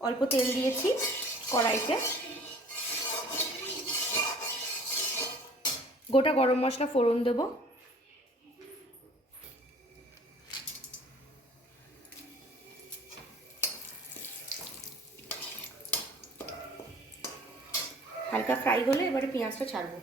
অল্প তেল দিয়েছি কড়াইতে। গোটা গরম মশলা ফোড়ন দেব। হালকা ফ্রাই হলে এবারে পেঁয়াজটা ছাড়বো।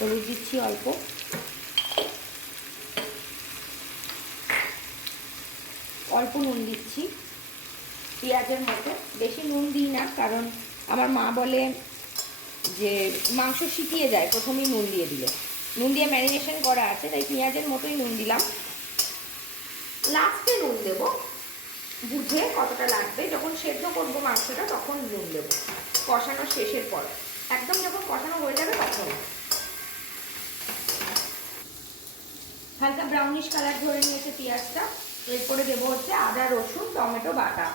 হলুদ দিচ্ছি অল্প, অল্প নুন দিচ্ছি পেঁয়াজের মতো, বেশি নুন দিই না, কারণ আমার মা বলে যে মাংস শিখিয়ে যায় প্রথমেই নুন দিয়ে দিলে, নুন দিয়ে ম্যারিনেশন করা আছে, তাই পেঁয়াজের মতোই নুন দিলাম। লাস্টে নুন দেব, বুঝে কতটা লাগবে, যখন সেদ্ধ করবো মাংসটা তখন নুন দেবো, কষানো শেষের পর, একদম যখন কষানো হয়ে যাবে তখন। হালকা ব্রাউনিশ কালার ধরে নিয়েছে পেঁয়াজটা, এরপরে দেবো হচ্ছে আদা রসুন tomato Bata.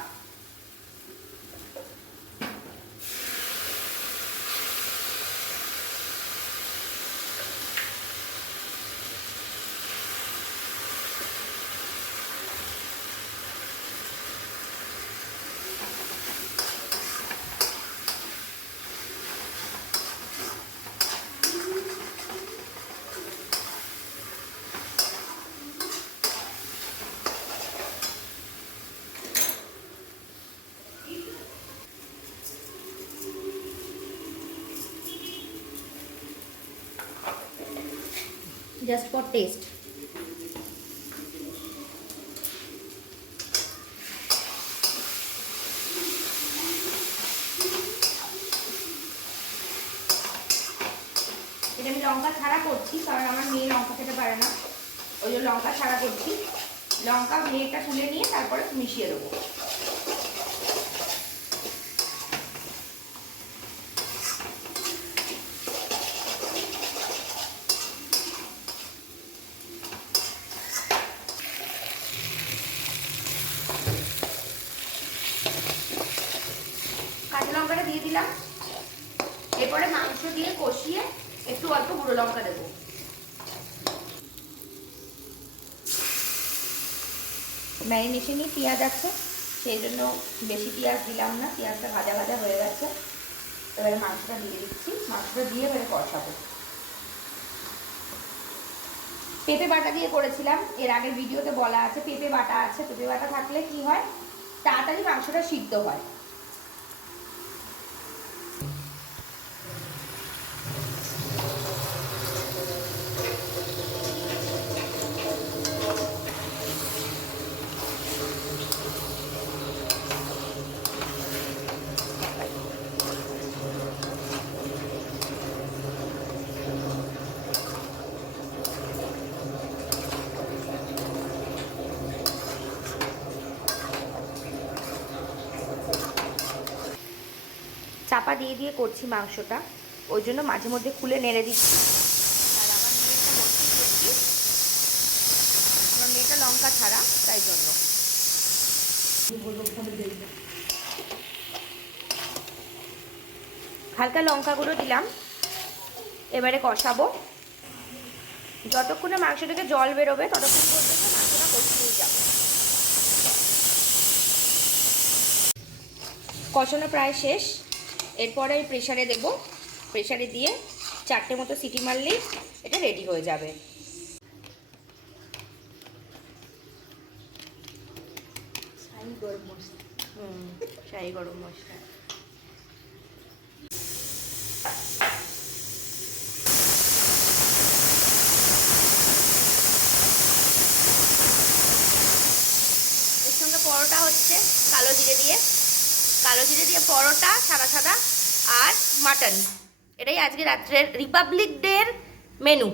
Just for taste. এটা আমি লঙ্কা ছাড়া করছি, কারণ আমার মেয়ে লঙ্কা খেতে পারে না, ওই জন্য লঙ্কা ছাড়া করছি। লঙ্কা মেয়েটা তুলে নিয়ে তারপরে মিশিয়ে দেবো। কাঁচা লঙ্কাটা দিয়ে দিলাম, এরপরে মাংস দিয়ে কষিয়ে একটু অল্প গুঁড়ো লঙ্কা দেবো। ম্যারিনেশনে পেঁয়াজ আছে, সেই জন্য বেশি পেঁয়াজ দিলাম না, পেঁয়াজটা ভাজা ভাজা হয়ে গেছে। এবারে মাংসটা দিয়ে দিচ্ছি, মাংসটা দিয়ে এবারে কষাবো। পেঁপে বাটা দিয়ে করেছিলাম, এর আগের ভিডিওতে বলা আছে পেঁপে বাটা আছে, পেঁপে বাটা থাকলে কি হয় তাড়াতাড়ি মাংসটা সিদ্ধ হয়। চাপা দিয়ে দিয়ে করছি মাংসটা, ওই জন্য মাঝে মধ্যে খুলে নেড়ে দিচ্ছি। আর আমার মেয়েটা বলছি দিয়েছি, আমার মেয়েটা লঙ্কা ছাড়া, তাই জন্য। হালকা লঙ্কা গুঁড়ো দিলাম, এবারে কষাবো। যতক্ষণে মাংস থেকে জল বেরোবে ততক্ষণ পর্যন্ত মাংসটা কষিয়েই যাবো। কষানো প্রায় শেষ, এরপরে প্রেসারে দেব, প্রেসারে দিয়ে 4টে মতো সিটি মারলেই এটা রেডি হয়ে যাবে। শাহি গরম মশলা, শাহি গরম মশলা। এর সঙ্গে পরোটা হচ্ছে কালো জিরে দিয়ে পরোটা সাদা সাদা আর মাটন। এটাই আজকে রাত্রের রিপাবলিক ডের মেনু।